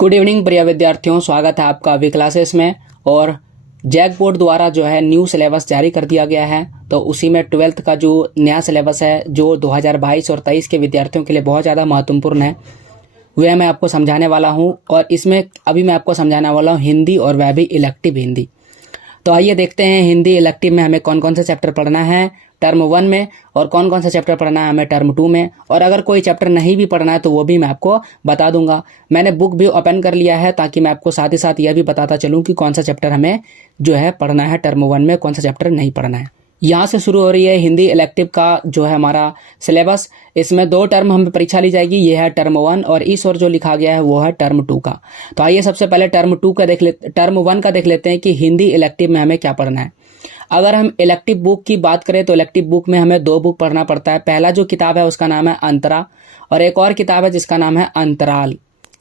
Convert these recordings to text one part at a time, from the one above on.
Good evening प्रिय विद्यार्थियों, स्वागत है आपका अभी क्लासेस में। और जैक बोर्ड द्वारा जो है न्यू सिलेबस जारी कर दिया गया है, तो उसी में 12th का जो नया सिलेबस है जो 2022 और 23 के विद्यार्थियों के लिए बहुत ज़्यादा महत्वपूर्ण है, वह मैं आपको समझाने वाला हूं। और इसमें अभी मैं आपको समझाने वाला हूं हिंदी, और वह भी इलेक्टिव हिंदी। तो आइए देखते हैं हिंदी इलेक्टिव में हमें कौन कौन से चैप्टर पढ़ना है टर्म 1 में, और कौन कौन सा चैप्टर पढ़ना है हमें टर्म 2 में। और अगर कोई चैप्टर नहीं भी पढ़ना है तो वो भी मैं आपको बता दूंगा। मैंने बुक भी ओपन कर लिया है ताकि मैं आपको साथ ही साथ यह भी बताता चलूं कि कौन सा चैप्टर हमें जो है पढ़ना है टर्म 1 में, कौन सा चैप्टर नहीं पढ़ना है। यहाँ से शुरू हो रही है हिंदी इलेक्टिव का जो है हमारा सिलेबस। इसमें 2 टर्म हमें परीक्षा ली जाएगी, ये है टर्म 1, और इस और जो लिखा गया है वो है टर्म 2 का। तो आइए सबसे पहले टर्म 1 का देख लेते हैं कि हिंदी इलेक्टिव में हमें क्या पढ़ना है। अगर हम इलेक्टिव बुक की बात करें तो इलेक्टिव बुक में हमें 2 बुक पढ़ना पड़ता है। पहला जो किताब है उसका नाम है अंतरा, और एक और किताब है जिसका नाम है अंतराल।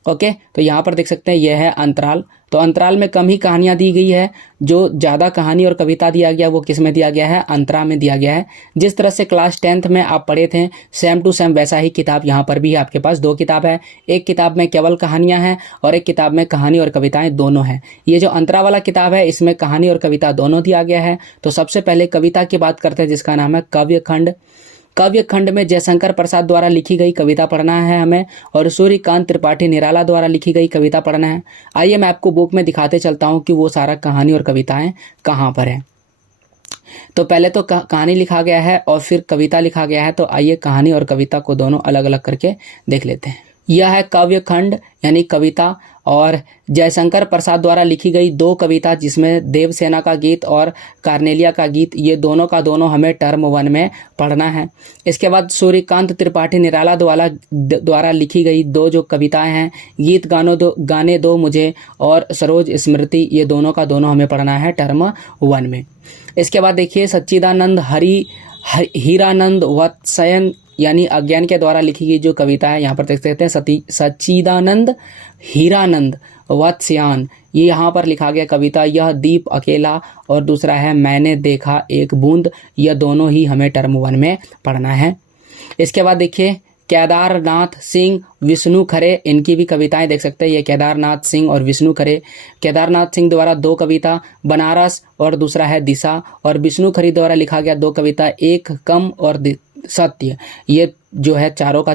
ओके, तो यहाँ पर देख सकते हैं यह है अंतराल। तो अंतराल में कम ही कहानियां दी गई है, जो ज़्यादा कहानी और कविता दिया गया वो किस में दिया गया है, अंतरा में दिया गया है। जिस तरह से क्लास 10th में आप पढ़े थे सेम टू सेम वैसा ही किताब यहाँ पर भी आपके पास 2 किताब है। एक किताब में केवल कहानियां हैं और एक किताब में कहानी और कविताएं दोनों हैं। ये जो अंतरा वाला किताब है इसमें कहानी और कविता दोनों दिया गया है। तो सबसे पहले कविता की बात करते हैं जिसका नाम है काव्य खंड। काव्य खंड में जयशंकर प्रसाद द्वारा लिखी गई कविता पढ़ना है हमें, और सूर्यकांत त्रिपाठी निराला द्वारा लिखी गई कविता पढ़ना है। आइए मैं आपको बुक में दिखाते चलता हूं कि वो सारा कहानी और कविताएं कहां पर है। तो पहले तो कहानी लिखा गया है और फिर कविता लिखा गया है। तो आइए कहानी और कविता को दोनों अलग अलग करके देख लेते हैं। यह है काव्य खंड यानी कविता, और जयशंकर प्रसाद द्वारा लिखी गई 2 कविता जिसमें देवसेना का गीत और कार्नेलिया का गीत, ये दोनों का दोनों हमें टर्म 1 में पढ़ना है। इसके बाद सूर्यकांत त्रिपाठी निराला द्वारा लिखी गई 2 जो कविताएं हैं, गीत गाने दो मुझे और सरोज स्मृति, ये दोनों का दोनों हमें पढ़ना है टर्म 1 में। इसके बाद देखिए सच्चिदानंद हीरानंद वत्सयन यानी अज्ञान के द्वारा लिखी गई जो कविता है, यहाँ पर देख सकते हैं सच्चिदानंद हीरानंद वत्स्यान, ये यहाँ पर लिखा गया कविता। यह दीप अकेला, और दूसरा है मैंने देखा एक बूंद, यह दोनों ही हमें टर्म 1 में पढ़ना है। इसके बाद देखिए केदारनाथ सिंह विष्णु खरे, इनकी भी कविताएं देख सकते हैं। ये केदारनाथ सिंह और विष्णु खरे, केदारनाथ सिंह द्वारा 2 कविता बनारस और दूसरा है दिशा, और विष्णु खरे द्वारा लिखा गया 2 कविता एक कम और सत्य, ये जो है चारों का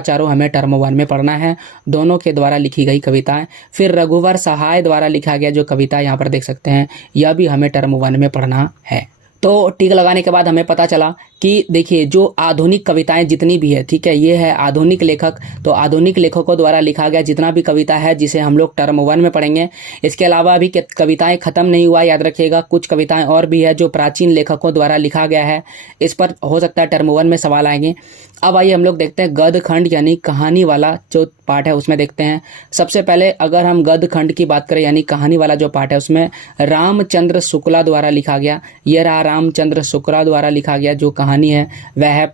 चारों हमें टर्म 1 में पढ़ना है, दोनों के द्वारा लिखी गई कविताएं। फिर रघुवर सहाय द्वारा लिखा गया जो कविता यहाँ पर देख सकते हैं, यह भी हमें टर्म 1 में पढ़ना है। तो टिक लगाने के बाद हमें पता चला कि देखिए जो आधुनिक कविताएं जितनी भी है, ठीक है, ये है आधुनिक लेखक। तो आधुनिक लेखकों द्वारा लिखा गया जितना भी कविता है जिसे हम लोग टर्म 1 में पढ़ेंगे। इसके अलावा भी कविताएं खत्म नहीं हुआ, याद रखिएगा, कुछ कविताएं और भी है जो प्राचीन लेखकों द्वारा लिखा गया है। इस पर हो सकता है टर्म 1 में सवाल आएंगे। अब आइए हम लोग देखते हैं गद्य खंड यानी कहानी वाला जो पार्ट है उसमें देखते हैं। सबसे पहले अगर हम गद्य खंड की बात करें यानी कहानी वाला जो पार्ट है उसमें रामचंद्र शुक्ला द्वारा लिखा गया, यह रहा रामचंद्र शुक्ला द्वारा लिखा गया जो कहानी है वह है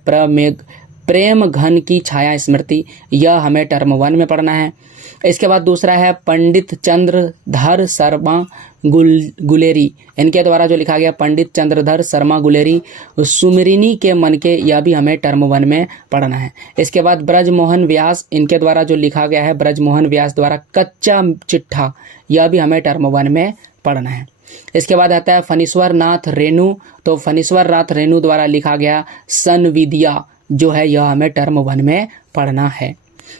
प्रेम घन की छाया स्मृति, यह हमें टर्म 1 में पढ़ना है। इसके बाद दूसरा है पंडित चंद्रधर शर्मा गुलेरी, इनके द्वारा जो लिखा गया पंडित चंद्रधर शर्मा गुलेरी सुमिरिनी के मन के, यह भी हमें टर्म 1 में पढ़ना है। इसके बाद ब्रजमोहन व्यास, इनके द्वारा जो लिखा गया है ब्रजमोहन व्यास द्वारा कच्चा चिट्ठा, यह भी हमें टर्म 1 में पढ़ना है। इसके बाद आता है फणीश्वर नाथ रेणु, तो फणीश्वर नाथ रेणु द्वारा लिखा गया संविदिया जो है यह हमें टर्म 1 में पढ़ना है।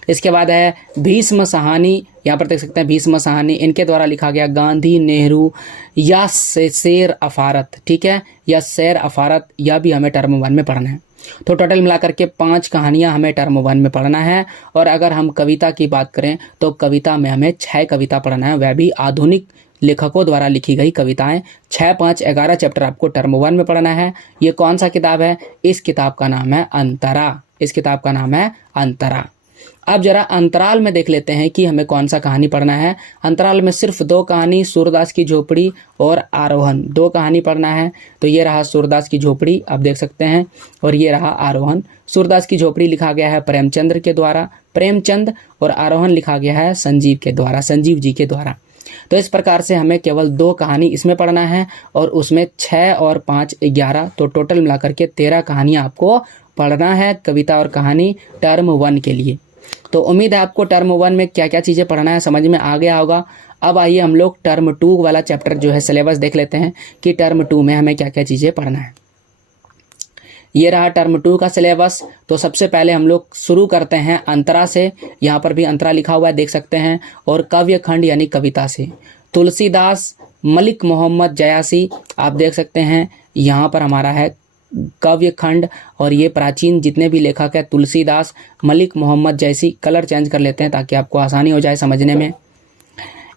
इसके बाद है भीष्म सहानी, यहाँ पर देख सकते हैं भीष्म सहानी, इनके द्वारा लिखा गया गांधी नेहरू या शेर अफारत, ठीक है, या शेर अफारत, यह भी हमें टर्म 1 में पढ़ना है। तो टोटल मिलाकर के 5 कहानियां हमें टर्म 1 में पढ़ना है। और अगर हम कविता की बात करें तो कविता में हमें 6 कविता पढ़ना है, वह भी आधुनिक लेखकों द्वारा लिखी गई कविताएं। 6, 5, 11 चैप्टर आपको टर्म 1 में पढ़ना है। ये कौन सा किताब है? इस किताब का नाम है अंतरा, इस किताब का नाम है अंतरा। अब जरा अंतराल में देख लेते हैं कि हमें कौन सा कहानी पढ़ना है। अंतराल में सिर्फ 2 कहानी, सूरदास की झोपड़ी और आरोहण, 2 कहानी पढ़ना है। तो ये रहा सूरदास की झोपड़ी, आप देख सकते हैं, और ये रहा आरोहण। सूरदास की झोपड़ी लिखा गया है प्रेमचंद के द्वारा, प्रेमचंद, और आरोहण लिखा गया है संजीव जी के द्वारा। तो इस प्रकार से हमें केवल 2 कहानी इसमें पढ़ना है, और उसमें 6 और 5 11, तो टोटल मिलाकर के 13 कहानियां आपको पढ़ना है, कविता और कहानी टर्म 1 के लिए। तो उम्मीद है आपको टर्म 1 में क्या क्या चीज़ें पढ़ना है समझ में आ गया होगा। अब आइए हम लोग टर्म 2 वाला चैप्टर जो है सिलेबस देख लेते हैं कि टर्म 2 में हमें क्या क्या चीज़ें पढ़ना है। ये रहा टर्म 2 का सिलेबस। तो सबसे पहले हम लोग शुरू करते हैं अंतरा से। यहाँ पर भी अंतरा लिखा हुआ है, देख सकते हैं। और काव्य खंड यानी कविता से तुलसीदास, मलिक मोहम्मद जयासी, आप देख सकते हैं यहाँ पर हमारा है काव्य खंड। और ये प्राचीन जितने भी लेखक है तुलसीदास, मलिक मोहम्मद जैसी, कलर चेंज कर लेते हैं ताकि आपको आसानी हो जाए समझने में।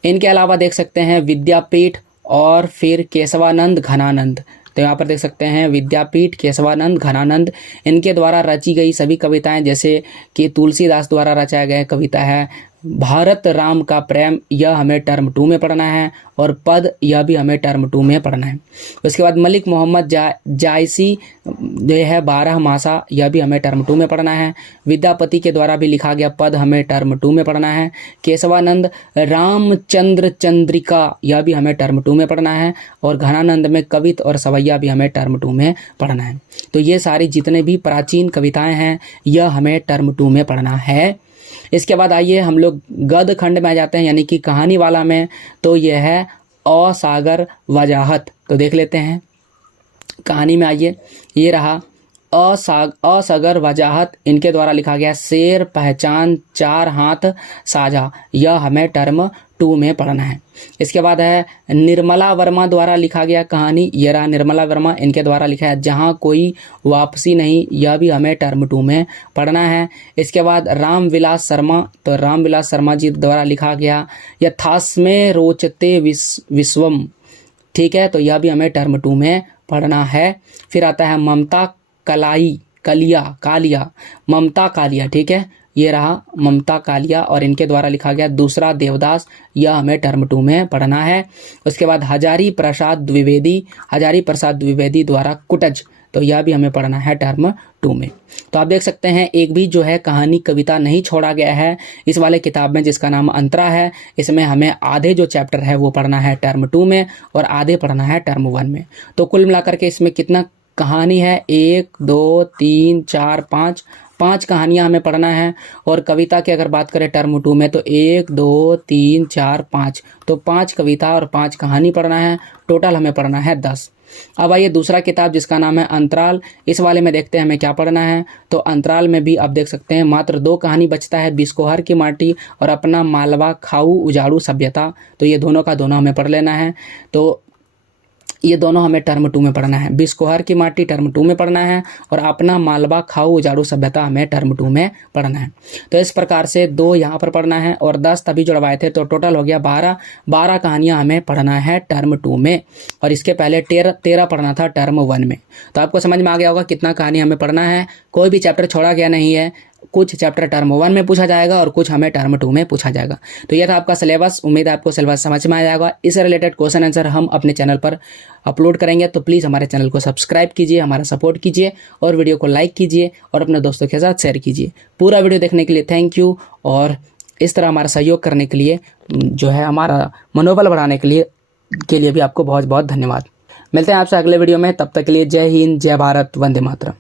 इनके अलावा देख सकते हैं विद्यापीठ और फिर केशवानंद घनानंद। तो यहाँ पर देख सकते हैं विद्यापीठ, केशवानंद घनानंद, इनके द्वारा रची गई सभी कविताएं, जैसे कि तुलसीदास द्वारा रचाया गया कविता है भारत राम का प्रेम, यह हमें टर्म 2 में पढ़ना है। और पद, यह भी हमें टर्म 2 में पढ़ना है। उसके बाद मलिक मोहम्मद जायसी जो है 12 मासा, यह भी हमें टर्म 2 में पढ़ना है। विद्यापति के द्वारा भी लिखा गया पद हमें टर्म 2 में पढ़ना है। केशवानंद रामचंद्र चंद्रिका, यह भी हमें टर्म 2 में पढ़ना है। और घनानंद में कवित और सवैया भी हमें टर्म 2 में पढ़ना है। तो ये सारी जितने भी प्राचीन कविताएं हैं यह हमें टर्म 2 में पढ़ना है। इसके बाद आइए हम लोग गद्य खंड में आ जाते हैं यानी कि कहानी वाला में। तो यह है असागर वजाहत। तो देख लेते हैं कहानी में। आइए, ये रहा असगर वजाहत, इनके द्वारा लिखा गया शेर पहचान चार हाथ साझा, यह हमें टर्म 2 में पढ़ना है। इसके बाद है निर्मला वर्मा द्वारा लिखा गया कहानी, ये रहा निर्मला वर्मा, इनके द्वारा लिखा है जहाँ कोई वापसी नहीं, यह भी हमें टर्म 2 में पढ़ना है। इसके बाद रामविलास शर्मा, तो रामविलास शर्मा जी द्वारा लिखा गया यथास्मे रोचते विश्वम, ठीक है, तो यह भी हमें टर्म 2 में पढ़ना है। फिर आता है ममता कालिया, ममता कालिया, ठीक है, ये रहा ममता कालिया, और इनके द्वारा लिखा गया दूसरा देवदास, यह हमें टर्म 2 में पढ़ना है। उसके बाद हजारी प्रसाद द्विवेदी द्वारा कुटज, तो यह भी हमें पढ़ना है टर्म 2 में। तो आप देख सकते हैं एक भी जो है कहानी कविता नहीं छोड़ा गया है इस वाले किताब में, जिसका नाम अंतरा है। इसमें हमें आधे जो चैप्टर है वो पढ़ना है टर्म 2 में और आधे पढ़ना है टर्म 1 में। तो कुल मिलाकर के इसमें कितना कहानी है, 1 2 3 4 5 कहानियां हमें पढ़ना है। और कविता की अगर बात करें टर्म 2 में तो 1 2 3 4 5, तो 5 कविता और 5 कहानी पढ़ना है। टोटल हमें पढ़ना है 10। अब आइए दूसरा किताब जिसका नाम है अंतराल, इस वाले में देखते हैं हमें क्या पढ़ना है। तो अंतराल में भी आप देख सकते हैं मात्र 2 कहानी बचता है, बिस्कोहर की माटी और अपना मालवा खाऊ उजाड़ू सभ्यता। तो ये दोनों का दोनों हमें पढ़ लेना है। तो ये दोनों हमें टर्म 2 में पढ़ना है। बिस्कोहर की माटी टर्म 2 में पढ़ना है और अपना मालवा खाऊ उजाड़ू सभ्यता हमें टर्म 2 में पढ़ना है। तो इस प्रकार से 2 यहाँ पर पढ़ना है और 10 तभी जुड़वाए थे, तो टोटल हो गया 12 कहानियाँ हमें पढ़ना है टर्म 2 में। और इसके पहले 13 पढ़ना था टर्म 1 में। तो आपको समझ में आ गया होगा कितना कहानी हमें पढ़ना है। कोई भी चैप्टर छोड़ा गया नहीं है, कुछ चैप्टर टर्म 1 में पूछा जाएगा और कुछ हमें टर्म 2 में पूछा जाएगा। तो यह था आपका सिलेबस। उम्मीद है आपको सिलेबस समझ में आया होगा। इस रिलेटेड क्वेश्चन आंसर हम अपने चैनल पर अपलोड करेंगे, तो प्लीज़ हमारे चैनल को सब्सक्राइब कीजिए, हमारा सपोर्ट कीजिए और वीडियो को लाइक कीजिए और अपने दोस्तों के साथ शेयर कीजिए। पूरा वीडियो देखने के लिए थैंक यू। और इस तरह हमारा सहयोग करने के लिए, जो है हमारा मनोबल बढ़ाने के लिए भी आपको बहुत बहुत धन्यवाद। मिलते हैं आपसे अगले वीडियो में, तब तक के लिए जय हिंद, जय भारत, वंदे मातरम।